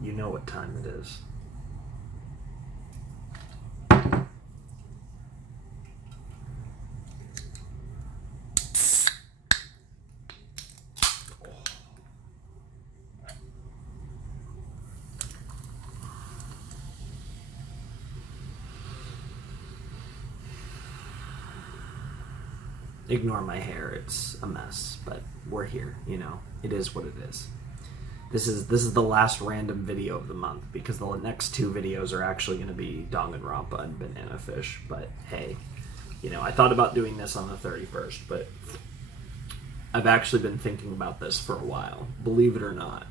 You know what time it is. Ignore my hair, it's a mess, but we're here, you know. It is what it is. This is the last random video of the month, because the next two videos are actually going to be Danganronpa and Banana Fish, but hey, you know, I thought about doing this on the 31st, but I've actually been thinking about this for a while, believe it or not.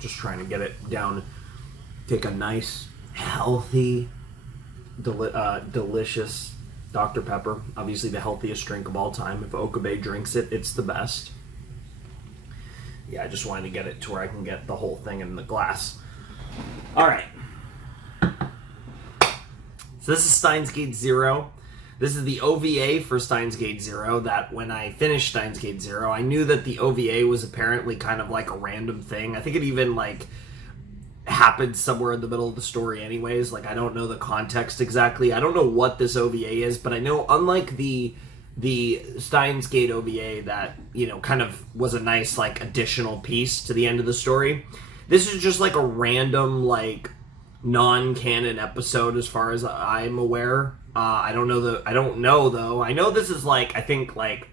Just trying to get it down. Take a nice, healthy, delicious Dr. Pepper. Obviously the healthiest drink of all time. If Okabe drinks it, it's the best. Yeah, I just wanted to get it to where I can get the whole thing in the glass. Alright. So this is Steins Gate Zero. This is the OVA for Steins Gate Zero, that when I finished Steins Gate Zero, I knew that the OVA was apparently kind of like a random thing. I think it even, like, happened somewhere in the middle of the story anyways. Like, I don't know the context exactly. I don't know what this OVA is, but I know, unlike the Steins Gate OVA that, you know, kind of was a nice, like, additional piece to the end of the story, this is just, like, a random, like, non-canon episode as far as I'm aware. I don't know though. I know this is like, I think like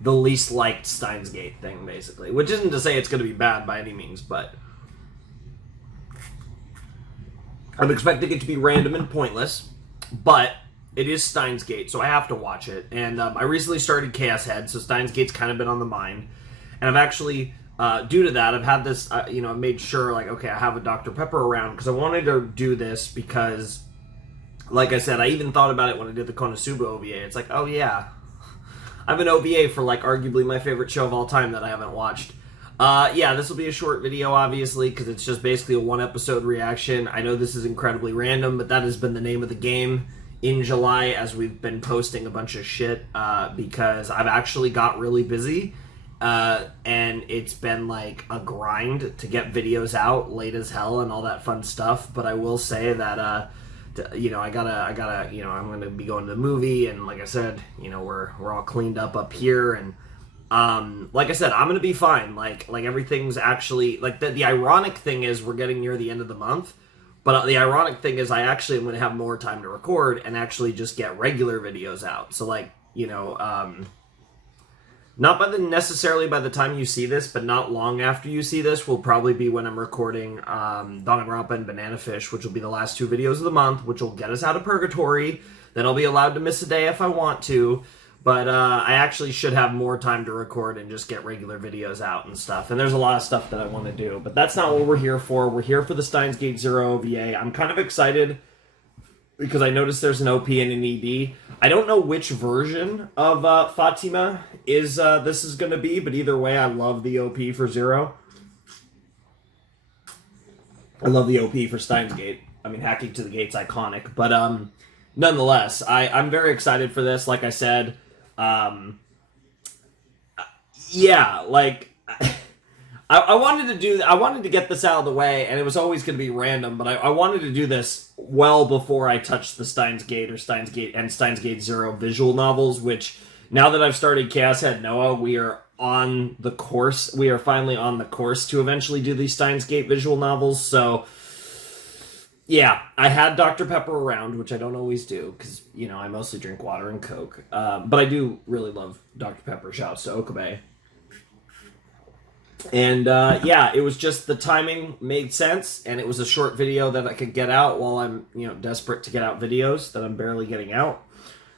the least liked Steins Gate thing, basically. Which isn't to say it's going to be bad by any means, but I'm expecting it to be random and pointless. But it is Steins Gate, so I have to watch it. And I recently started Chaos Head, so Steins Gate's kind of been on the mind. And I've actually, due to that, I've had this, you know, I made sure, like, okay, I have a Dr. Pepper around, because I wanted to do this because, like I said, I even thought about it when I did the Konosuba OVA. It's like, oh yeah, I have an OVA for, like, arguably my favorite show of all time that I haven't watched. Yeah, this will be a short video, obviously, because it's just basically a one-episode reaction. I know this is incredibly random, but that has been the name of the game in July, as we've been posting a bunch of shit, because I've actually got really busy, and it's been, like, a grind to get videos out late as hell and all that fun stuff. But I will say that, you know, I gotta, you know, I'm gonna be going to the movie, and like I said, you know, we're all cleaned up here, and like I said, I'm gonna be fine. Like everything's actually, like, the ironic thing is we're getting near the end of the month, but the ironic thing is I actually am gonna have more time to record and actually just get regular videos out. So, like, you know, not necessarily by the time you see this, but not long after you see this will probably be when I'm recording Danganronpa and Banana Fish, which will be the last two videos of the month, which will get us out of purgatory. Then I'll be allowed to miss a day if I want to. But I actually should have more time to record and just get regular videos out and stuff. And there's a lot of stuff that I want to do. But that's not what we're here for. We're here for the Steins Gate Zero OVA. I'm kind of excited because I noticed there's an OP and an ED. I don't know which version of Fatima this is going to be, but either way, I love the OP for Zero. I love the OP for Steins Gate. I mean, Hacking to the Gate's iconic, but nonetheless, I'm very excited for this. Like I said, yeah, like I wanted to get this out of the way, and it was always going to be random, but I wanted to do this well before I touched the Steins Gate or Steins Gate Zero visual novels, which, now that I've started Chaos Head Noah, we are on the course. We are finally on the course to eventually do these Steins Gate visual novels, so yeah, I had Dr. Pepper around, which I don't always do, because, you know, I mostly drink water and Coke, but I do really love Dr. Pepper. Shouts to Okabe. And, yeah, it was just the timing made sense, and it was a short video that I could get out while I'm, you know, desperate to get out videos that I'm barely getting out.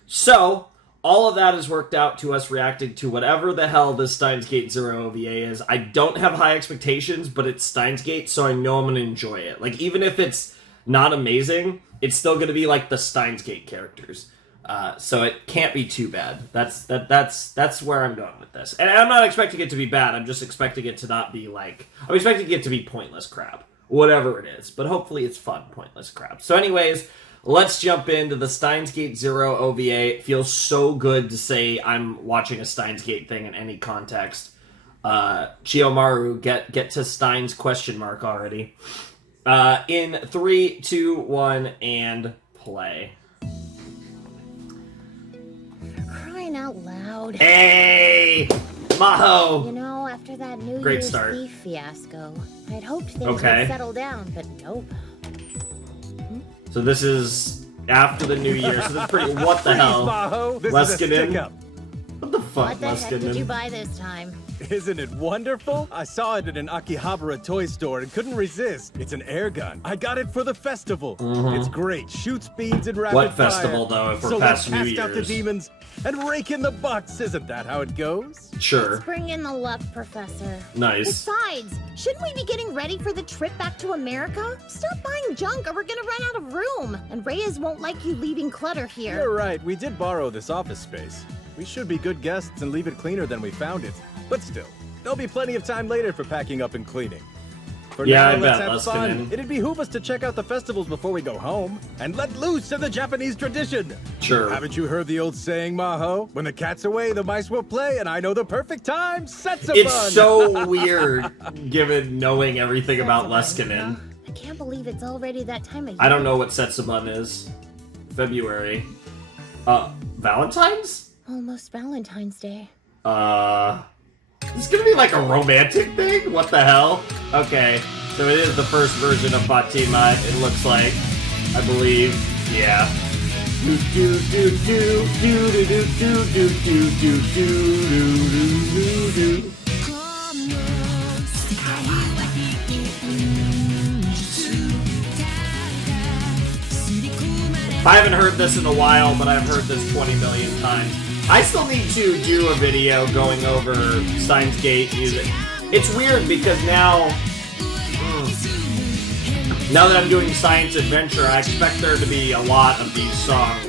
So, all of that has worked out to us reacting to whatever the hell this Steins Gate Zero OVA is. I don't have high expectations, but it's Steins Gate, so I know I'm going to enjoy it. Like, even if it's not amazing, it's still going to be like the Steins Gate characters. So it can't be too bad. That's where I'm going with this. And I'm not expecting it to be bad. I'm just expecting it to not be like... I'm expecting it to be pointless crap. whatever it is. But hopefully it's fun, pointless crap. So anyways, let's jump into the Steins Gate Zero OVA. It feels so good to say I'm watching a Steins Gate thing in any context. Chiyomaru, get to Steins question mark already. In 3, 2, 1, and play. Crying out loud. Hey! Maho! You know, after that New Great Year's start. Eve fiasco, I'd hoped things would Okay. settle down, but nope. So this is after the New Year, so this is pretty... What the hell? Maho, this is a Leskinen? stick-up. What the fuck, What the heck did you Leskinen? buy this time? Isn't it wonderful? I saw it at an Akihabara toy store and couldn't resist. It's an air gun. I got it for the festival. It's great. Shoots beams and rapid What fire. festival, though, if we're so past let's New cast out the Year's? demons and rake in the bucks. Isn't that how it goes? Sure. Let's bring in the luck, Professor. Nice. Besides, shouldn't we be getting ready for the trip back to America? Stop buying junk or we're gonna run out of room. And Reyes won't like you leaving clutter here. You're right. We did borrow this office space. We should be good guests and leave it cleaner than we found it. But still, there'll be plenty of time later for packing up and cleaning. For Yeah, now, I let's bet, have fun. Leskinen. It'd behoove us to check out the festivals before we go home and let loose in the Japanese tradition. Sure. Haven't you heard the old saying, Maho? When the cat's away, the mice will play, and I know the perfect time. Setsuban! It's so weird, given knowing everything about Setsuban, Leskinen. huh? I can't believe it's already that time of year. I don't know what Setsuban is. February. Valentine's? Almost Valentine's Day. It's gonna be like a romantic thing? What the hell? Okay, so it is the first version of Fatima, it looks like. I believe. Yeah. Do do do do do do do do do do do do do do. I haven't heard this in a while, but I've heard this 20 million times. I still need to do a video going over Steins Gate music. It's weird because now that I'm doing Science Adventure, I expect there to be a lot of these songs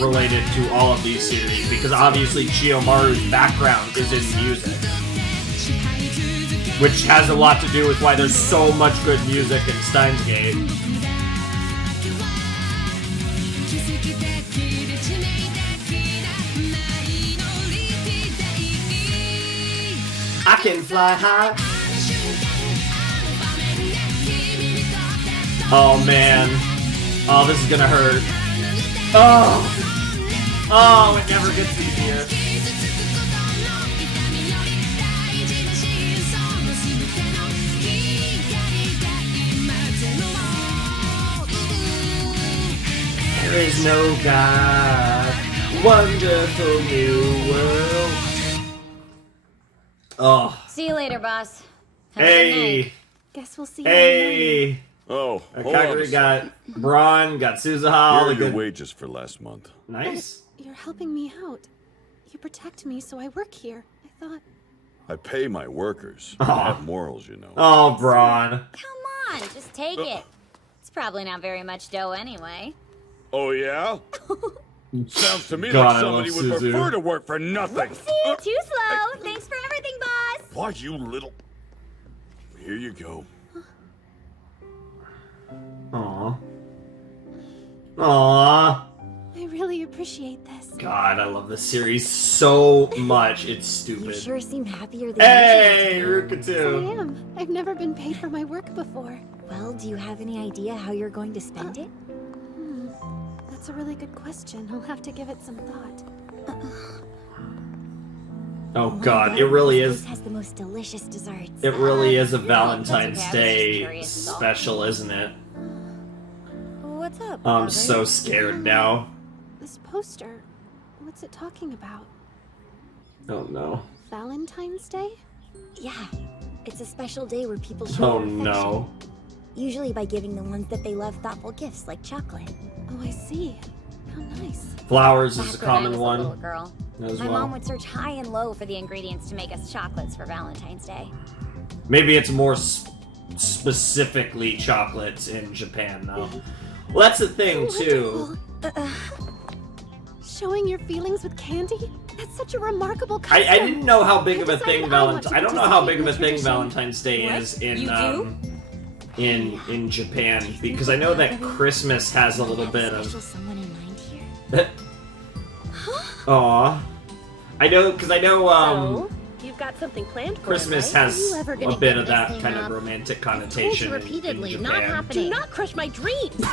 related to all of these series, because obviously Chiyomaru's background is in music, which has a lot to do with why there's so much good music in Steins Gate. I can fly high. Oh man. Oh, this is gonna hurt. Oh, it never gets easier. There is no God. Wonderful new world. Oh. See you later, boss. Have a good Hey. night. Guess we'll see you in the morning. Hey. Oh, hold on a Kagura got second. Braun, got Suzuha, all Here the are your good. wages for last month. Nice. You're helping me out. You protect me, so I work here. I thought... I pay my workers. Aw. I have morals, you know. Oh, Braun. Come on, just take it. It's probably not very much dough anyway. Oh, yeah? Sounds to me God, I like somebody love would Suzu. prefer to work for nothing. Too slow. Thanks for everything, boss. Why, you little... Here you go. Aw. Aw. I really appreciate this. God, I love this series so much. It's You stupid. sure seem happier than Hey, usual. I Rukatu. am. I've never been paid for my work before. Well, do you have any idea how you're going to spend it? That's a really good question. I'll have to give it some thought. Oh my God, it really this is. place has the most delicious desserts. It really is a No, Valentine's that's okay. I was just Day curious is all. special, isn't it? What's up? I'm Robert? so scared now. This poster, what's it talking about? Oh no. Valentine's Day? Yeah, it's a special day where people show Oh their affection. no. Usually by giving the ones that they love thoughtful gifts like chocolate. Oh, I see. How nice. Flowers is Back a when I common was one a little girl, as my well. mom would search high and low for the ingredients to make us chocolates for Valentine's Day. Maybe it's more specifically chocolates in Japan, though. Well, that's the thing too. Wonderful. Showing your feelings with candy? That's such a remarkable custom. I didn't know how big of a decided thing I want to I don't know how big of a participate in thing the tradition. Valentine's Day What? is in You do? in Japan, because I know that Christmas has a little bit of. Someone in mind here. Aw, I know, because I know So, you've got something planned for Christmas it, right? has Are you ever gonna a bit give of this that thing kind of up? romantic Told you connotation repeatedly, in not Japan. happening. Do not crush my dreams!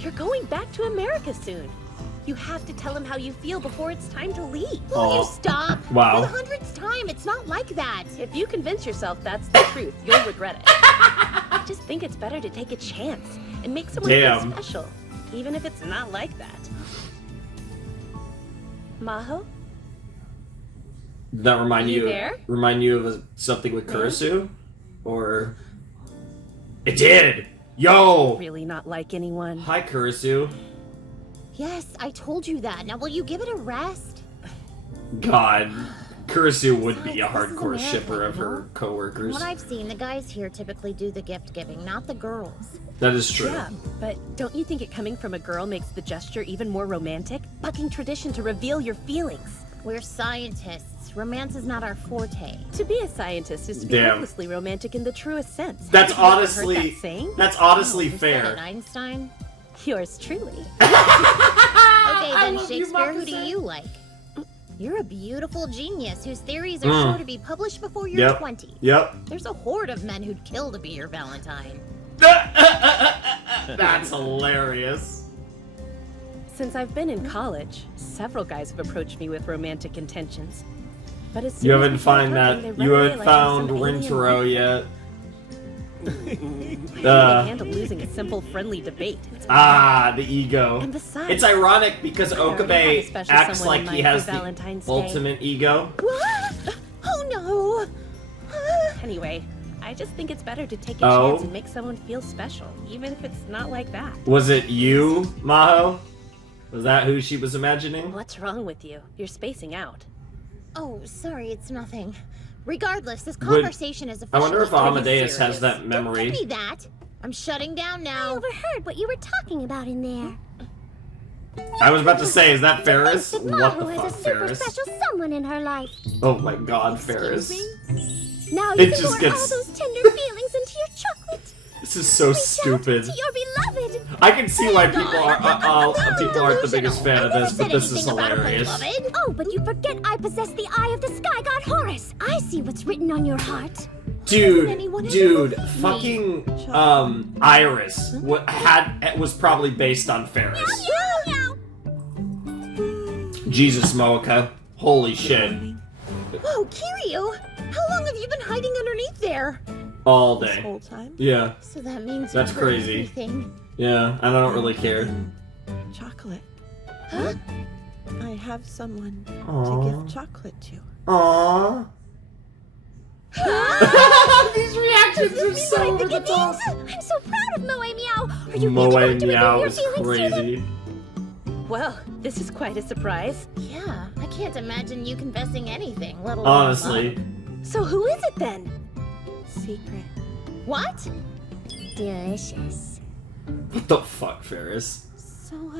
You're going back to America soon. You have to tell him how you feel before it's time to leave. Will Aw. you stop? Wow. For the 100th time, it's not like that. If you convince yourself that's the truth, you'll regret it. I just think it's better to take a chance and make someone Damn. feel special, even if it's not like that. Maho? Did that remind You you there? of something with Kurisu? Or it did. Yo. Really not like anyone? Hi, Kurisu. Yes, I told you that. Now will you give it a rest? God, Kurisu would be a Besides, this is hardcore America, shipper of you know? her From coworkers. what I've seen, the guys here typically do the gift giving, not the girls. That is true. Yeah, but don't you think it coming from a girl makes the gesture even more romantic? Bucking tradition to reveal your feelings. We're scientists. Romance is not our forte. To be a scientist is to be Damn. hopelessly romantic in the truest sense. That's Have you ever heard honestly that saying? that's honestly Who said it, fair. Einstein? Yours truly. Okay, then love you, Shakespeare, who do Moccasin. you like? You're a beautiful genius whose theories are sure to be published before you're Yep. 20. Yep. There's a horde of men who'd kill to be your Valentine. That's hilarious. Since I've been in college, several guys have approached me with romantic intentions. But as soon You as haven't we started found that. talking, they You run away haven't like I'm found some alien Rintaro yet. I can't handle losing a simple, friendly debate. It's The ego. And besides, It's ironic because I already have a Okabe special acts someone like in he mind has for the Valentine's Day. ultimate ego. What? Oh no! Anyway, I just think it's better to take a Oh. chance and make someone feel special, even if it's not like that. Was it you, Maho? Was that who she was imagining? What's wrong with you? You're spacing out. Oh, sorry, it's nothing. Regardless, this Would- conversation is I officially wonder if pretty Amadeus has serious. that Don't memory. give me that. I'm shutting down now. Overheard what you were talking about in there. I was about to say, is that Ferris? That What the Maho fuck, has a super Ferris? special someone in her life. Oh my god, Ferris. Now It you can just pour gets- all those tender feelings into your chocolate. This is so stupid. To your beloved. I can see why people God, people aren't the biggest fan of this, but this is Anything about a hilarious. beloved? Oh, but you forget I possess the eye of the sky god Horus. I see what's written on your heart. Dude, fucking Iris was probably based on Ferris. Jesus, Mocha. Holy shit. Whoa, Kiryu! How long have you been hiding underneath there? All day. Whole time. Yeah, So that means That's you've heard crazy. everything. yeah, and I don't really care. Chocolate. Huh? I have someone to Aww. give chocolate to. Aww. These reactions are so over the top. I'm so proud of Moe Meow. Are you Moe really going to Meow reveal is your feelings to them? crazy. Well, this is quite a surprise. Yeah, I can't imagine you confessing anything, let alone Honestly. love. So who is it then? Secret. What? Delicious. What the fuck, Ferris? So,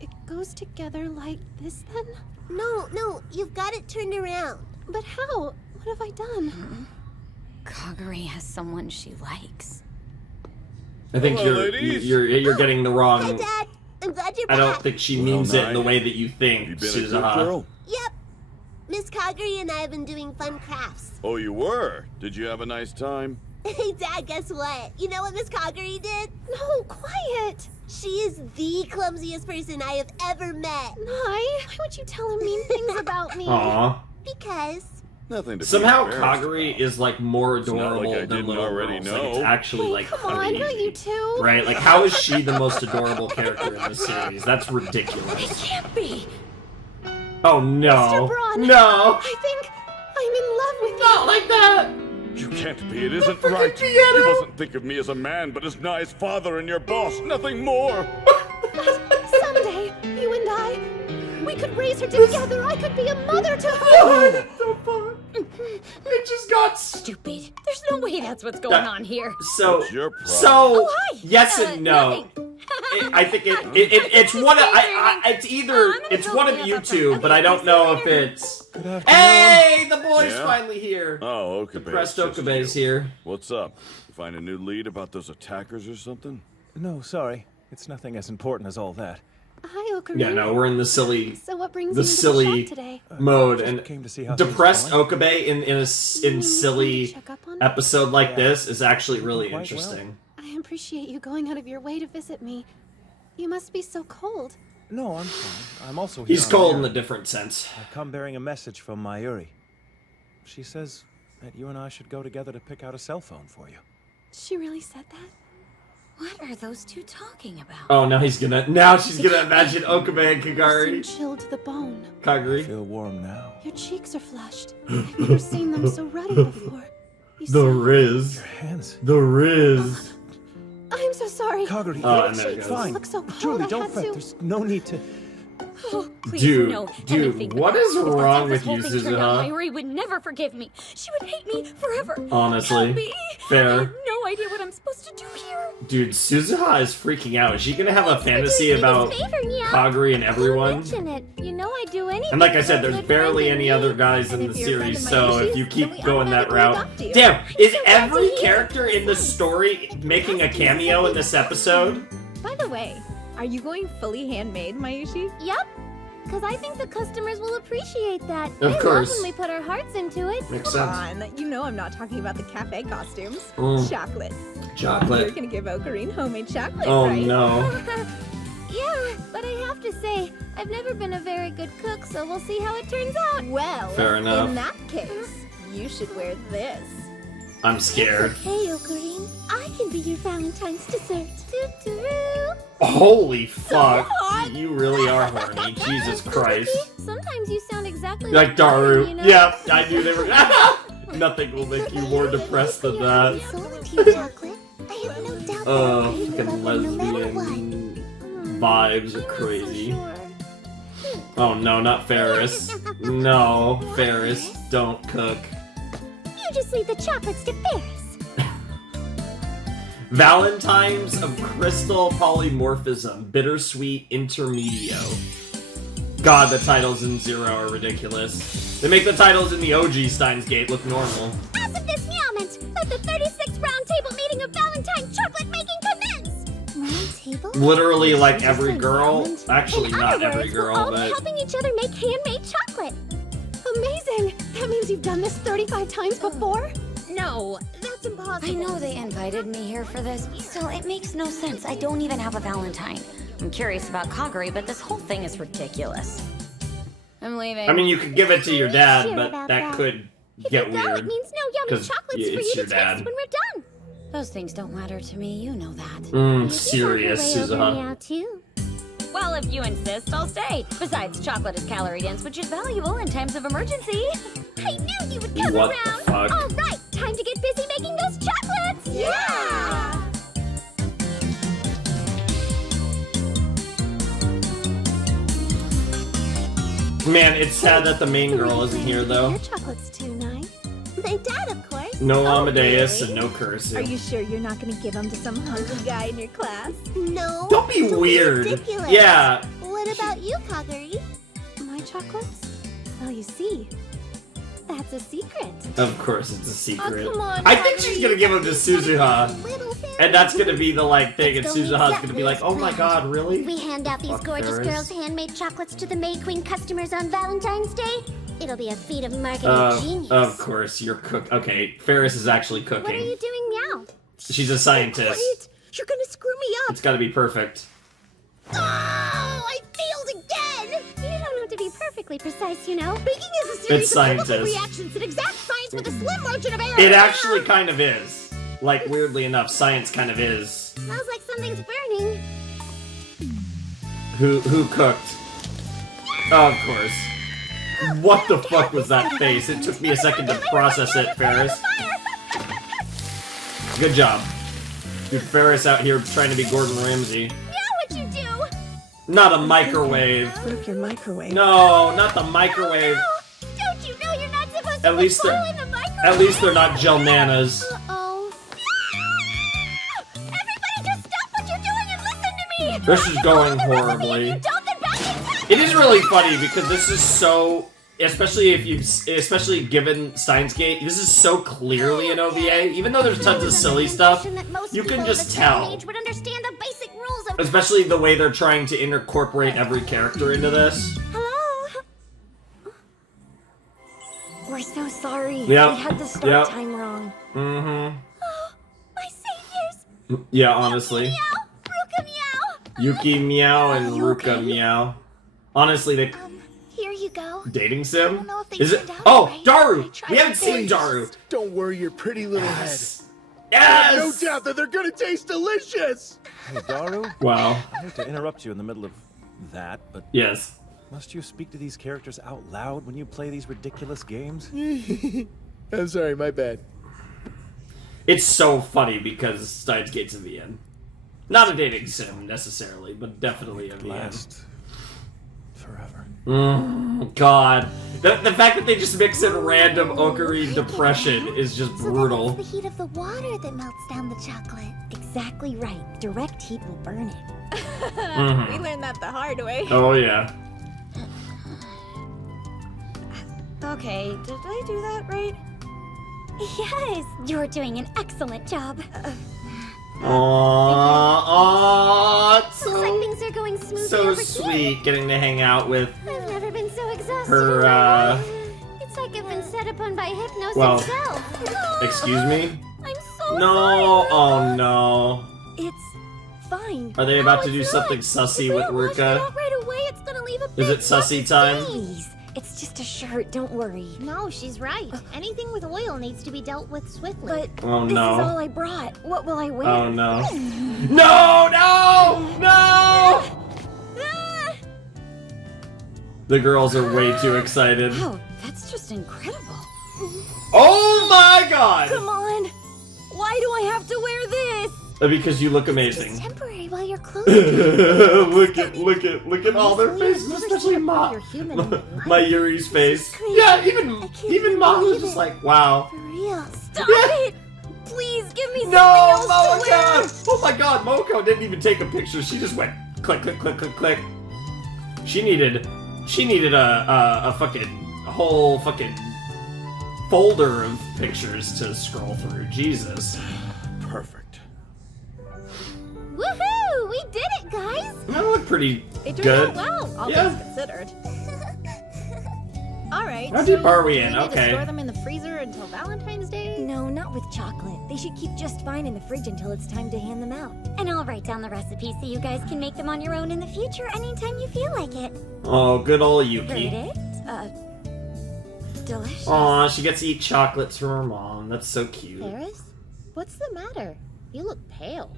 it goes together like this then? No, you've got it turned around. But how? What have I done? Kaguri has someone she likes. I think Hello, you're ladies. you're getting the Hi, wrong. Dad. I'm glad you're I back. don't think she means it in the way that you You think, been a good Suzuha. girl? Yep. Miss Kaguri and I have been doing fun crafts. Oh, you were? Did you have a nice time? Hey, Dad, guess what? You know what Miss Kaguri did? No, quiet! She is the clumsiest person I have ever met. Why would you tell him mean things about me? Aw. Because Nothing to be Somehow embarrassed Kaguri about. is like more It's not adorable like I than didn't Little already Girls. Like, know. it's actually Wait, like come on, not crazy. you two. Right? Like, how is she the most adorable character in this series? That's ridiculous. Can't be. Oh no. Mr. Braun, No. I think I'm in love with you. Not like that. You can't be. It isn't freaking right. piano. You mustn't think of me as a man, but as Nai's father and your boss. Nothing more. Someday, you and I, we could raise her together. I could be a mother to her. What the fuck? It just got Stupid. There's no way that's what's going on here. so What's your problem? so Oh, hi. yes and no. Nothing. I think it's one of it's either it's one of you two, but I don't know if it's. Hey, the boy's finally here. Oh, okay. Depressed Okabe's here. What's up? Find a new lead about those attackers or something? No, sorry. It's nothing as important as all that. Hi, Ocarina. Yeah, no, we're in the silly, So what brings the you into silly the shop today? mode, Just and came to see how depressed things are Okabe in a silly check up on me? episode like this is actually really Quite interesting. I appreciate you going out of your way to visit me. You must be so cold. No, I'm fine. I'm also here. He's on cold in Mayuri. a different sense. I come bearing a message from Mayuri. She says that you and I should go together to pick out a cell phone for you. She really said that? What are those two talking about? Oh, now she's gonna imagine Okabe and You Kagari. seem chilled to the bone. I Kagari. feel warm now. Your cheeks are flushed. I've never seen them so ruddy before. You The sound- Riz. Your hands. The Riz. I'm so sorry. Kaguri, Oh, Your and there it cheeks goes. fine. look so cold. Truly, I don't had fret. to. There's no need to. Oh, please, Dude, no, dude, anything but what that. is If that's wrong how with this whole you, thing turned out, Suzuha? Mayuri would never forgive me. She would hate me forever. Honestly, Help me. fair. I have no idea what I'm supposed to do here. Dude, Suzuha is freaking out. Is she gonna have a fantasy about Kagura Kaguri and everyone? Mention it. You know I do anything. And like I for said, a there's good barely friend any in other me. guys in And the if you're a series, friend of so my if you issues, then keep we going that automatically route. adopt you. Damn, is So glad to every hear. character in the story making a cameo in this episode? By the way, are you going fully handmade, Mayushi? Yup. Because I think the customers will appreciate that. Of They love course. when we put our hearts into it. Makes Come sense. on, you know I'm not talking about the cafe costumes. Mm. Chocolate. You're Chocolate. gonna give Ocarine homemade chocolate, Oh right? no. Yeah, but I have to say, I've never been a very good cook, so we'll see how it turns out. Well, Fair enough. in that case, you should wear this. I'm scared. Hey, Ocarine, I can be your Valentine's dessert. Toot-toot. Holy fuck. You really are horny. Jesus Christ. Sometimes you sound exactly Like Daru. you know? Yeah, I knew they were. Nothing will make you more depressed than that. Salty chocolate. I have no doubt Oh, that fucking no matter what. lesbian vibes are I'm not so crazy. sure. Oh no, not Ferris. No, Ferris, don't cook. You just leave the chocolates to Ferris. Valentine's of Crystal Polymorphism, Bittersweet Intermedio. God, the titles in Zero are ridiculous. They make the titles in the OG Steins Gate look normal. As of this moment, let the 36th round table meeting of Valentine chocolate making commence. Round table? Literally, like Did you every say girl. round? Actually, In not other every words, girl, we'll all be but helping each other make handmade chocolate. Amazing! That means you've done this 35 times before? No, that's impossible. I know they invited me here for this, still, it makes no sense. I don't even have a Valentine. I'm curious about Kaguri, but this whole thing is ridiculous. I'm leaving. I mean, you could give it to your dad, Sure but about that that. could If get you go, it weird. means no yummy 'cause chocolates it's for you to your taste dad. when we're done. Those things don't matter to me, you know that. Serious, Suzuha. Now too. Well, if you insist, I'll stay. Besides, chocolate is calorie dense, which is valuable in times of emergency. I knew you would come What the around. fuck? All right, time to get busy making those chocolates. Yeah. Man, it's sad that the main girl isn't here, though. Your chocolates too, nice. My dad, of course. No Amadeus really? and no Are Kurisu. you sure you're not gonna give them to some hungry guy in your class? No. Don't be weird. Ridiculous. Yeah. What about you, Kaguri? My chocolates? Well, you see, that's a secret. Of course, it's a secret. Oh, come on, I think she's Kaguri. gonna give him to Suzuha, Little fairy. and that's gonna be the like thing, and Let's go Suzuha's exactly gonna be like, as "Oh my planned. God, really?" We hand out these Fuck gorgeous Ferris. girls handmade chocolates to the May Queen customers on Valentine's Day. It'll be a feat of marketing genius. Of course, you're cook. Okay, Ferris is actually What are cooking. you doing now? She's a scientist. Wait, you're gonna screw me up. It's got to be perfect. Oh, I failed again! You don't have to be perfectly precise, you know. Baking is a series It's of chemical scientist. reactions in exact science with a slim margin of error. It actually kind of is. Like weirdly enough, science kind of is. Smells like something's burning. Who cooked? Oh, of course. What the fuck was that face? It took me a second to process it, Ferris. Good job. Dude, Ferris out here trying to be Gordon Ramsay. Now what you do? Not a microwave. Broke your microwave. No, not the microwave. Don't you know you're not supposed to At least put they're- coal in the microwave? At least they're not gel nanas. Uh-oh. Everybody just stop what you're doing and listen to me! This is going horribly. It is really funny because this is so, especially given Steins Gate, this is so clearly an OVA. Even though there's tons of silly stuff, you can just tell. Especially the way they're trying to incorporate every character into this. Hello? We're so sorry. Yep. We had the start time wrong. Mm-hmm. Oh, my saviors! Yeah, honestly. Ruka meow! Yuki Meow and Ruka Meow. Honestly, they... Here you go. Dating sim? know if they Is it? turned out Oh, right. Daru! I We haven't tried seen to- Daru. Don't worry your pretty little head. Yes! No doubt that they're gonna taste delicious! Hey, Daru. Wow. I hate to interrupt you in the middle of that, but Yes. must you speak to these characters out loud when you play these ridiculous games? I'm sorry, my bad. It's so funny because Steins Gate's in the end. Not a dating sim, necessarily, but definitely in the end. Last forever. God. The fact that they just mix in random Ocarina depression is just brutal. It's the heat of the water that melts down the chocolate. Exactly right. Direct heat will burn it. We learned that the hard way. Oh, yeah. Okay, did I do that right? Yes, you're doing an excellent job. Aww, it's Looks like things are going smoothly so over sweet getting to hang out with I've never been so exhausted her, in my life. It's like I've been set upon by Hypnos well, himself. excuse me? I'm so No, oh no. It's fine. Are they about to do it's something not. sussy If with I don't wash it Ruka? out right away, it's gonna leave a Is big it sussy time? Please, it's just a shirt. Don't worry. No, she's right. Anything with oil needs to be dealt with swiftly. But Oh, this no. is all I brought. What will I wear? Oh no. No, no, no! The girls are way too excited. Wow, that's just incredible. Oh my god! Come on. Why do I have to wear this? Because you look amazing. Temporary while you're clothed. look at all their faces, Never especially seen a Ma. prettier human in my life. My Yuri's face. crazy. Yeah, I even can't Ma's believe just it. like, wow. For real. Stop Yeah. it. Please give me something No, else to wear. Mocha! Oh my god, Moko didn't even take a picture. She just went click, click, click, click, click. She needed a whole fucking folder of pictures to scroll through. Jesus. Perfect. Woohoo! We did it, guys. That looked pretty It turned good. out well, all Yeah. things considered. All right. How deep are we Do in? we need to Okay. store them in the freezer until Valentine's Day? No, not with chocolate. They should keep just fine in the fridge until it's time to hand them out. And I'll write down the recipe so you guys can make them on your own in the future anytime you feel like it. Oh, good old Heard Yuki. it? Delicious. Aw, she gets to eat chocolates from her mom. That's so cute. Paris? What's the matter? You look pale.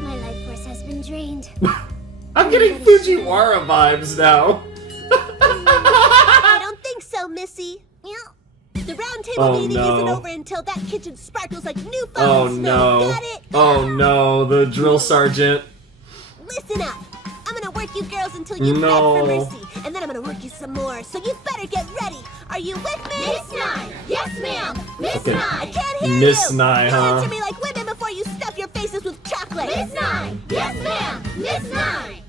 My life force has been drained. I'm getting Fujiwara vibes now. I don't think so, Missy. The round table Oh, meeting no. isn't over until that kitchen sparkles like new Oh fallen no. snow. Got it? Oh no, the drill sergeant. Listen up. I'm gonna work you girls until you No. beg for mercy, and then I'm gonna work you some more. So you better get ready. Are you with me? Miss Nine! Yes, ma'am! Miss Okay. I can't hear Miss you. Nye, You huh? Answer me like women before you stuff your faces with chocolate. Miss Nine! Yes, ma'am! Miss Nine!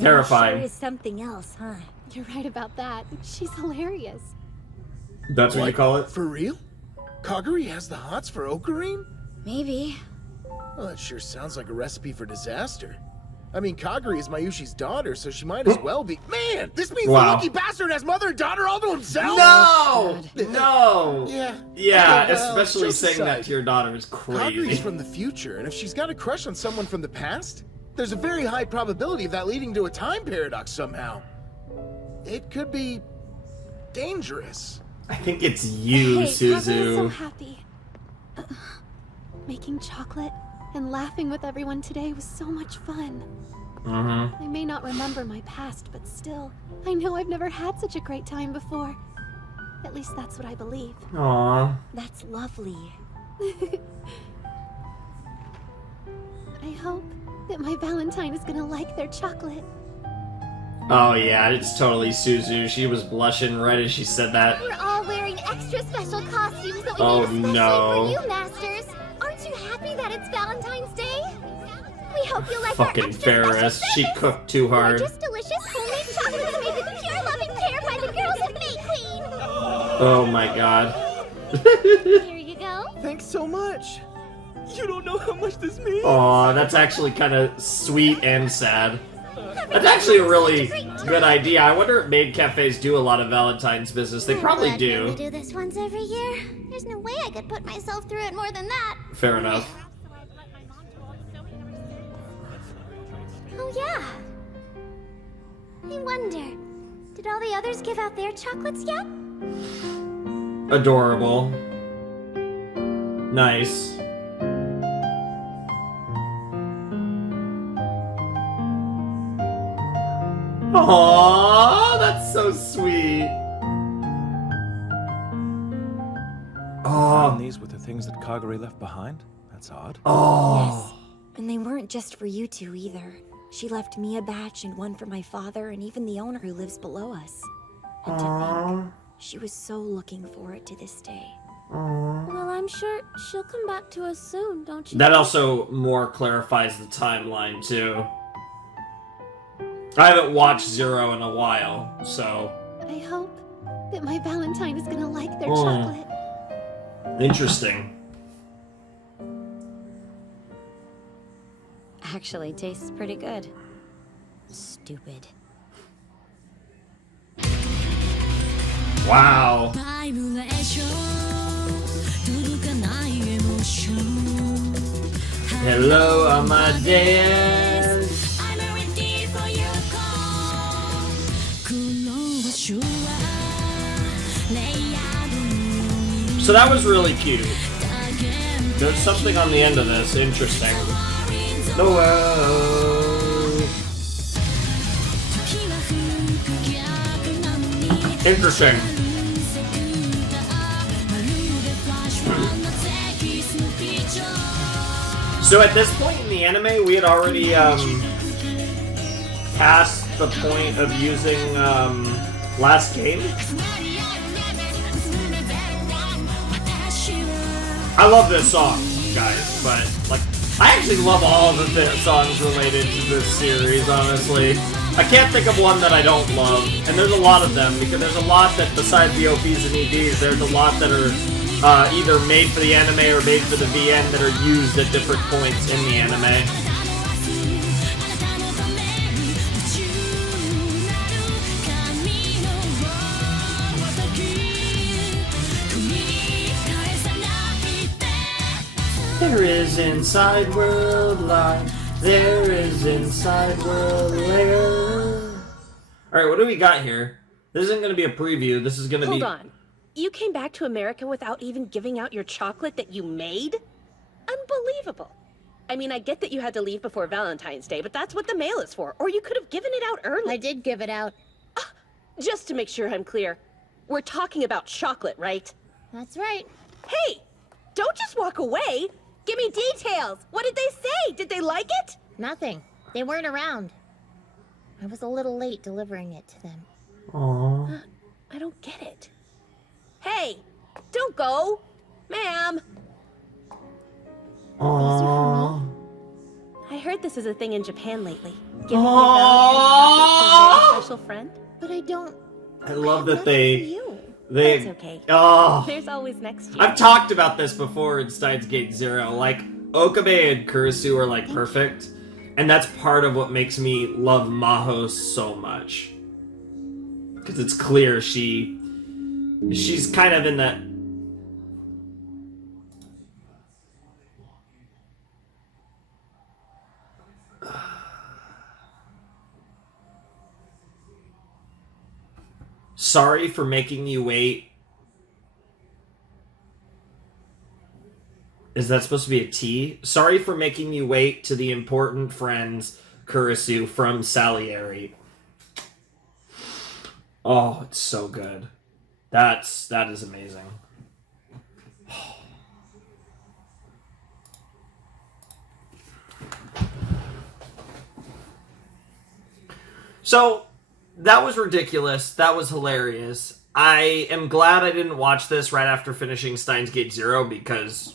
Terrifying. Sure is something else, huh? You're right about that. She's hilarious. That's what you call it? For real? Kaguri has the hots for Ocarine? Maybe. Well, that sure sounds like a recipe for disaster. I mean, Kaguri is Mayushi's daughter, so she might as well be. Man, this means Wow. the lucky bastard has mother and daughter all to himself. No! No! Yeah. Yeah, Okay, well, especially jokes saying that aside, to your daughter is Kaguri's crazy. from the future, and if she's got a crush on someone from the past, there's a very high probability of that leading to a time paradox somehow. It could be dangerous. I think it's you, Hey, Kaguya is so Suzu. happy. Making chocolate and laughing with everyone today was so much fun. Mm-hmm. I may not remember my past, but still, I know I've never had such a great time before. At least that's what I believe. Aw. That's lovely. I hope that my Valentine is gonna like their chocolate. Oh yeah, it's totally Suzu. She was blushing right as she said that. We're all wearing extra special costumes that we Oh, made especially no. for you, Masters. Aren't you happy that it's Valentine's Day? We hope you like Fucking our extra Ferris. special She service. cooked too hard. Gorgeous, delicious, homemade chocolates made with pure loving care by the girls of May Queen. Oh my god. Here you go. Thanks so much. You don't know how much this means. Aw, that's actually kind of sweet and sad. That's actually a really good idea. I wonder if maid cafes do a lot of Valentine's business. They probably We do. do this once every year. There's no way I could put myself through it more than that. Fair enough. Oh yeah. I wonder, did all the others give out their chocolates yet? Adorable. Nice. Aww, that's so sweet. And these were the things that Kagure left behind? That's odd. Oh. And they weren't just for you two either. She left me a batch and one for my father and even the owner who lives below us. And to think, she was so looking forward to this day. Well, I'm sure she'll come back to us soon, don't you? That also more clarifies the timeline, too. I haven't watched Zero in a while, so... I hope that my Valentine is gonna like their chocolate. Interesting. Actually, tastes pretty good. Stupid. Wow. Hello, Amadeus. So that was really cute. There's something on the end of this. Interesting. Interesting. So at this point in the anime, we had already passed the point of using last game. I love this song, guys, but like I actually love all of the songs related to this series, honestly. I can't think of one that I don't love, and there's a lot of them, because there's a lot that, besides the OPs and EDs, there's a lot that are either made for the anime or made for the VN that are used at different points in the anime. There is inside world life. There is inside world layer. Alright, what do we got here? This isn't going to be a preview. This is going to be... Hold on. You came back to America without even giving out your chocolate that you made? Unbelievable. I mean, I get that you had to leave before Valentine's Day, but that's what the mail is for. Or you could have given it out early. I did give it out. Just to make sure I'm clear, we're talking about chocolate, right? That's right. Hey! Don't just walk away! Give me details! What did they say? Did they like it? Nothing. They weren't around. I was a little late delivering it to them. Aww. I don't get it. Hey! Don't go! Ma'am! Aww. I heard this is a thing in Japan lately. Giving your Valentine's chocolate to a special friend. But I don't... I love that For they... you. They... That's okay. Oh. There's always next year. I've talked about this before in Steins Gate Zero. Like, Okabe and Kurisu are, like, perfect. And that's part of what makes me love Maho so much. Because it's clear she's kind of in that... Sorry for making you wait. Is that supposed to be a T? Sorry for making you wait to the important friends, Kurisu, from Salieri. Oh, it's so good. That is amazing. So, that was ridiculous. That was hilarious. I am glad I didn't watch this right after finishing Steins Gate Zero because...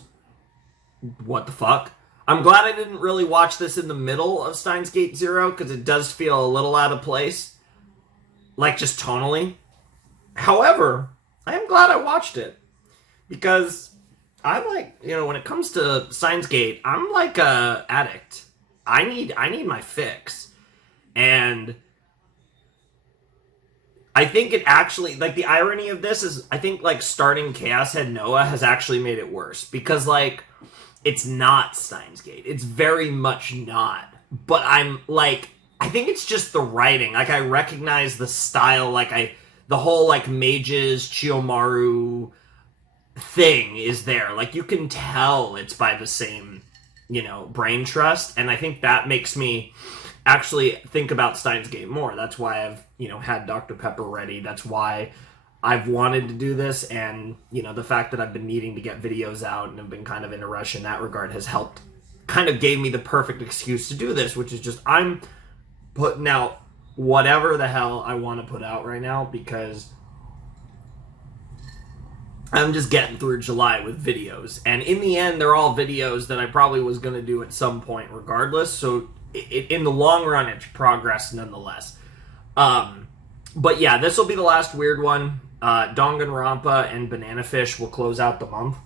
what the fuck? I'm glad I didn't really watch this in the middle of Steins Gate Zero, because it does feel a little out of place. Like, just tonally. However, I am glad I watched it. Because I like, when it comes to Steins Gate, I'm like a addict. I need my fix. And I think it actually, like, the irony of this is, I think, like, starting Chaos Head Noah has actually made it worse. Because, like, it's not Steins Gate. It's very much not. But I'm, like, I think it's just the writing. Like, I recognize the style, like, the whole, like, mages, Chiyomaru thing is there. Like, you can tell it's by the same, brain trust. And I think that makes me actually think about Steins Gate more. That's why I've, had Dr. Pepper ready. That's why I've wanted to do this. And, the fact that I've been needing to get videos out and have been kind of in a rush in that regard has helped, kind of gave me the perfect excuse to do this, which is just, I'm putting out whatever the hell I want to put out right now, because I'm just getting through July with videos. And in the end, they're all videos that I probably was going to do at some point regardless. So in the long run, it's progress nonetheless. But yeah, this will be the last weird one. Danganronpa and Banana Fish will close out the month.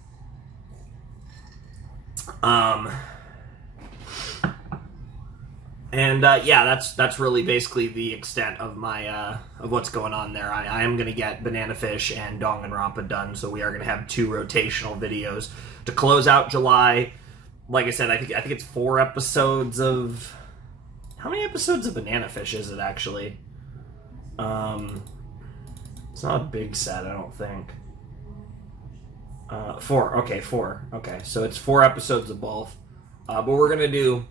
Yeah, that's really basically the extent of my of what's going on there. I am going to get Banana Fish and Danganronpa done, so we are going to have 2 rotational videos to close out July. Like I said, I think it's 4 episodes of... How many episodes of Banana Fish is it, actually? It's not a big set, I don't think. 4. Okay, 4. Okay, so it's 4 episodes of both. But we're going to do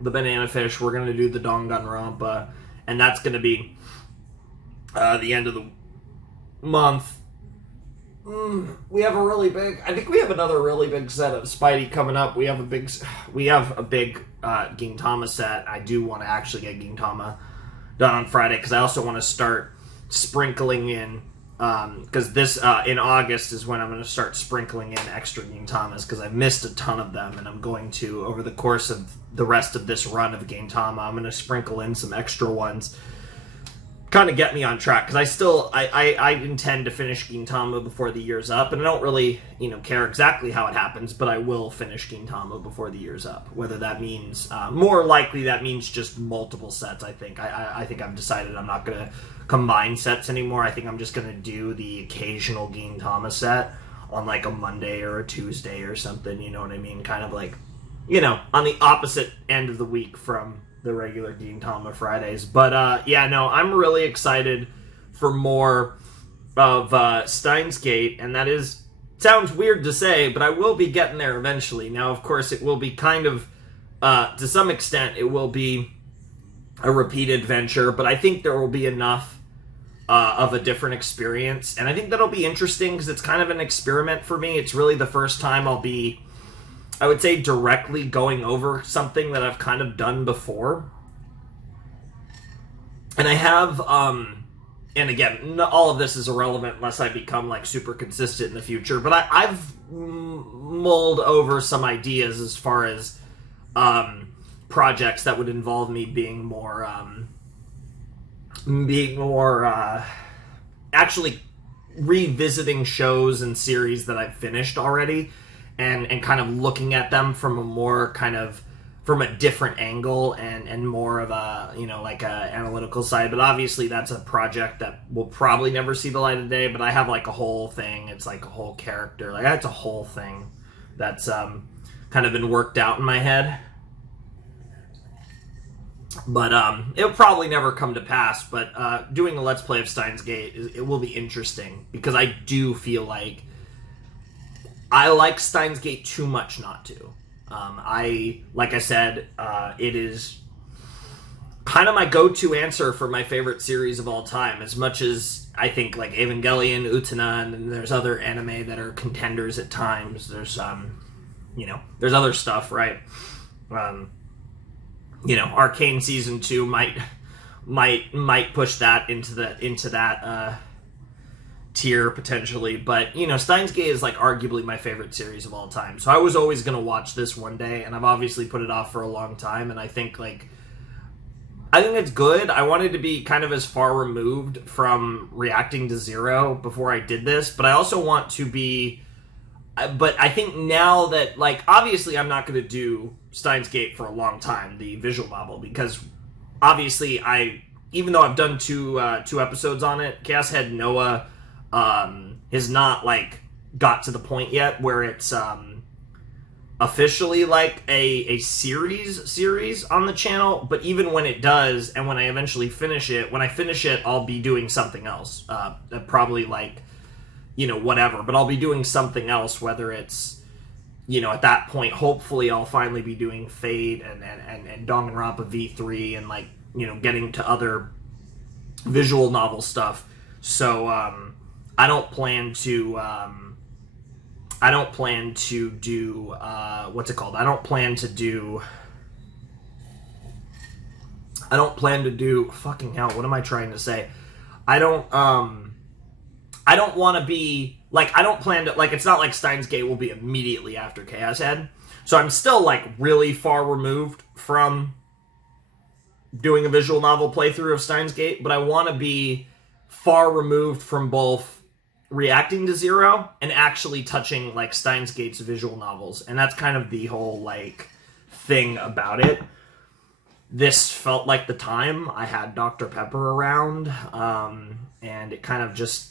the Banana Fish, we're going to do the Danganronpa, and that's going to be the end of the month. We have I think we have another really big set of Spidey coming up. We have a big Gintama set. I do want to actually get Gintama done on Friday, because I also want to start sprinkling in, because this, in August is when I'm going to start sprinkling in extra Gintamas, because I've missed a ton of them, and I'm going to, over the course of the rest of this run of Gintama, I'm going to sprinkle in some extra ones, kind of get me on track, because I intend to finish Gintama before the year's up, and I don't really, care exactly how it happens, but I will finish Gintama before the year's up. Whether that means, more likely that means just multiple sets, I think. I think I've decided I'm not going to combine sets anymore. I think I'm just going to do the occasional Gintama set on, like, a Monday or a Tuesday or something, you know what I mean? Kind of like, on the opposite end of the week from the regular Gintama Fridays. But yeah, no, I'm really excited for more of Steins Gate, and that sounds weird to say, but I will be getting there eventually. Now, of course, it will be kind of, to some extent, it will be a repeat adventure, but I think there will be enough of a different experience, and I think that'll be interesting, because it's kind of an experiment for me. It's really the first time I'll be, I would say, directly going over something that I've kind of done before. And I have, and again, all of this is irrelevant unless I become, like, super consistent in the future, but I've mulled over some ideas as far as projects that would involve me being more actually revisiting shows and series that I've finished already, and kind of looking at them from a more kind of, from a different angle, and more of a, like a analytical side. But obviously that's a project that will probably never see the light of day, but I have, like, a whole thing. It's like a whole character. Like, that's a whole thing that's kind of been worked out in my head. But it'll probably never come to pass. But doing a Let's Play of Steins Gate, it will be interesting, because I do feel like I like Steins Gate too much not to. Like I said, it is kind of my go-to answer for my favorite series of all time, as much as I think, like, Evangelion, Utena, and there's other anime that are contenders at times. There's, there's other stuff, right? Arcane Season 2 might push that into that tier potentially, but you know, Steins Gate is like arguably my favorite series of all time. So I was always going to watch this one day, and I've obviously put it off for a long time, and I think it's good. I wanted to be kind of as far removed from reacting to Zero before I did this, but I also want to be, but I think now that, like, obviously I'm not going to do Steins Gate for a long time, the visual novel, because obviously even though I've done two episodes on it, Chaos Head Noah has not, like, got to the point yet where it's officially like a series on the channel. But even when it does, and when I eventually finish it, I'll be doing something else. Probably, like, you know, whatever, but I'll be doing something else, whether it's, you know, at that point, hopefully I'll finally be doing Fate and Danganronpa V3 and, like, you know, getting to other visual novel stuff. So, I don't plan to do, what's it called? I don't plan to do, fucking hell, what am I trying to say? I don't want to be, like, I don't plan to, like, it's not like Steins Gate will be immediately after Chaos Head. So I'm still, like, really far removed from doing a visual novel playthrough of Steins Gate, but I want to be far removed from both reacting to Zero and actually touching, like, Steins Gate's visual novels. And that's kind of the whole, like, thing about it. This felt like the time. I had Dr. Pepper around, and it kind of just,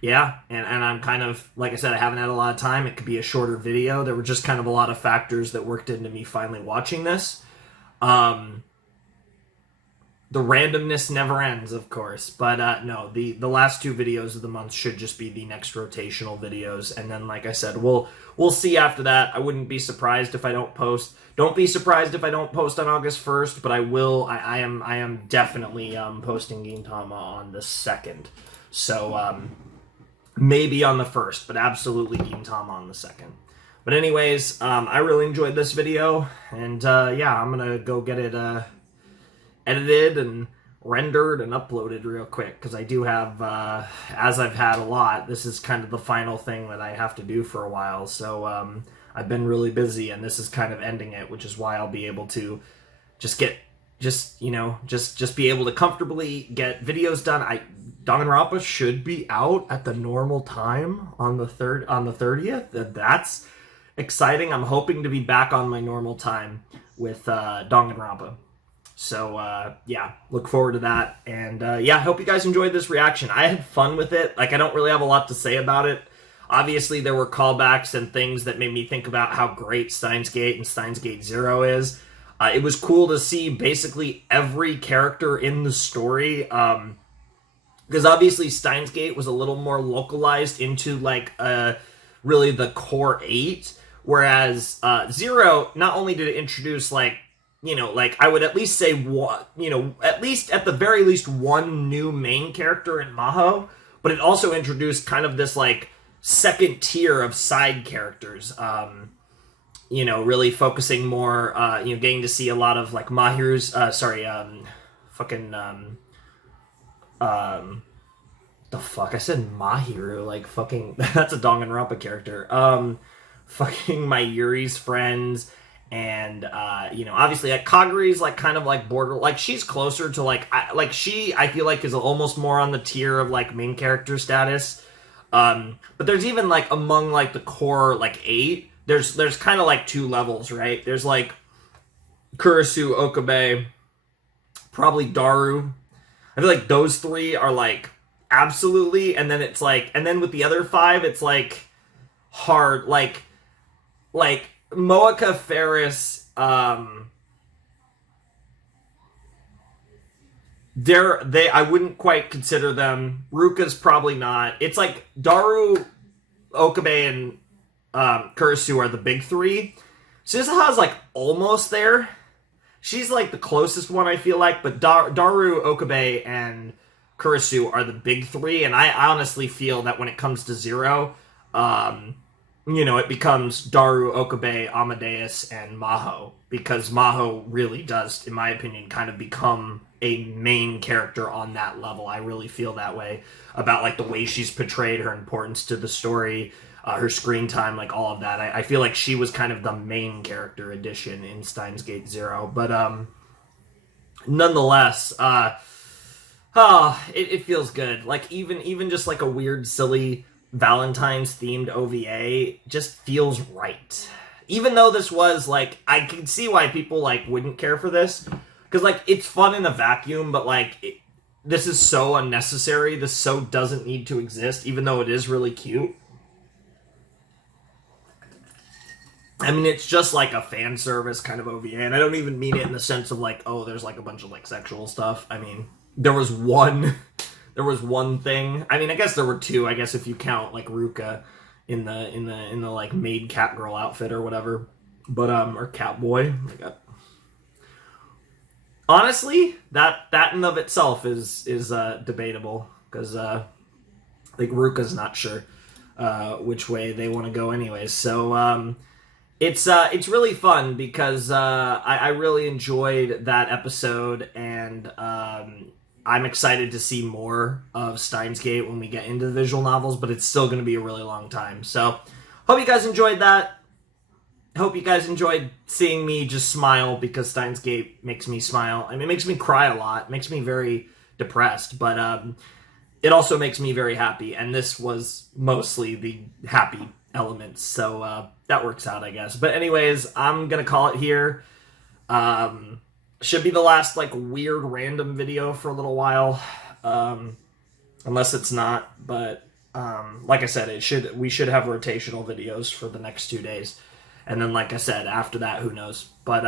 yeah, and I'm kind of, like I said, I haven't had a lot of time. It could be a shorter video. There were just kind of a lot of factors that worked into me finally watching this. The randomness never ends, of course, but no, the last two videos of the month should just be the next rotational videos, and then, like I said, we'll see after that. I wouldn't be surprised if I don't post. Don't be surprised if I don't post on August 1st, but I will. I am definitely posting Gintama on the 2nd, so maybe on the 1st, but absolutely Gintama on the 2nd. But anyways, I really enjoyed this video, and yeah, I'm gonna go get it edited and rendered and uploaded real quick, because I do have, as I've had a lot, this is kind of the final thing that I have to do for a while, so I've been really busy, and this is kind of ending it, which is why I'll be able to just be able to comfortably get videos done. Danganronpa should be out at the normal time on the 30th. That's exciting. I'm hoping to be back on my normal time with Danganronpa. So, yeah, look forward to that. And, yeah, I hope you guys enjoyed this reaction. I had fun with it. Like, I don't really have a lot to say about it. Obviously, there were callbacks and things that made me think about how great Steins Gate and Steins Gate Zero is. It was cool to see basically every character in the story, because obviously Steins Gate was a little more localized into, like, really the core 8, whereas Zero, not only did it introduce, like, you know, like, I would at least say, at the very least one new main character in Maho, but it also introduced kind of this, like, second tier of side characters, you know, really focusing more, you know, getting to see a lot of, like, Mahiru's, the fuck, I said Mahiru, like, fucking, that's a Danganronpa character, fucking Mayuri's friends, and, you know, obviously, like, Kaguri's, like, kind of, like, border, like, she's closer to, like, I feel like is almost more on the tier of, like, main character status, but there's even, like, among, like, the core, like, 8, there's kind of, like, 2 levels, right? There's, like, Kurisu, Okabe, probably Daru. I feel like those 3 are, like, absolutely, and then it's, like, and then with the other 5, it's, like, hard, like, Moeka, Ferris, I wouldn't quite consider them. Ruka's probably not. It's like Daru, Okabe, and Kurisu are the big 3. Suzuha's like almost there. She's like the closest one, I feel like, but Daru, Okabe, and Kurisu are the big 3, and I honestly feel that when it comes to Zero, you know, it becomes Daru, Okabe, Amadeus, and Maho, because Maho really does, in my opinion, kind of become a main character on that level. I really feel that way about, like, the way she's portrayed, her importance to the story, her screen time, like, all of that. I feel like she was kind of the main character addition in Steins Gate Zero. But, nonetheless, it feels good. Like, even just, like, a weird, silly Valentine's themed OVA just feels right. Even though this was, like, I can see why people, like, wouldn't care for this, because, like, it's fun in a vacuum, but, like, this is so unnecessary. This so doesn't need to exist, even though it is really cute. I mean, it's just like a fan service kind of OVA, and I don't even mean it in the sense of, like, oh, there's, like, a bunch of, like, sexual stuff. I mean, there was one thing. I mean, I guess there were two, I guess, if you count, like, Ruka in the like, maid cat girl outfit or whatever. But, or cat boy. Honestly, that in of itself is debatable, because I think Ruka's not sure which way they want to go anyways. So it's really fun, because I really enjoyed that episode, and I'm excited to see more of Steins Gate when we get into the visual novels, but it's still going to be a really long time. So hope you guys enjoyed that. Hope you guys enjoyed seeing me just smile, because Steins Gate makes me smile. I mean, it makes me cry a lot. It makes me very depressed, but it also makes me very happy, and this was mostly the happy elements, so that works out, I guess. But anyways, I'm going to call it here. Should be the last, like, weird random video for a little while, unless it's not, but like I said, we should have rotational videos for the next 2 days. And then, like I said, after that, who knows? But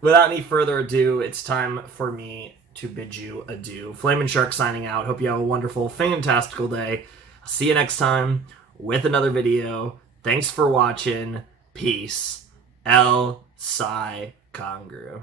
without any further ado, it's time for me to bid you adieu. Flamin' Shark signing out. Hope you have a wonderful, fantastical day. I'll see you next time with another video. Thanks for watching. Peace. El Psi Congru.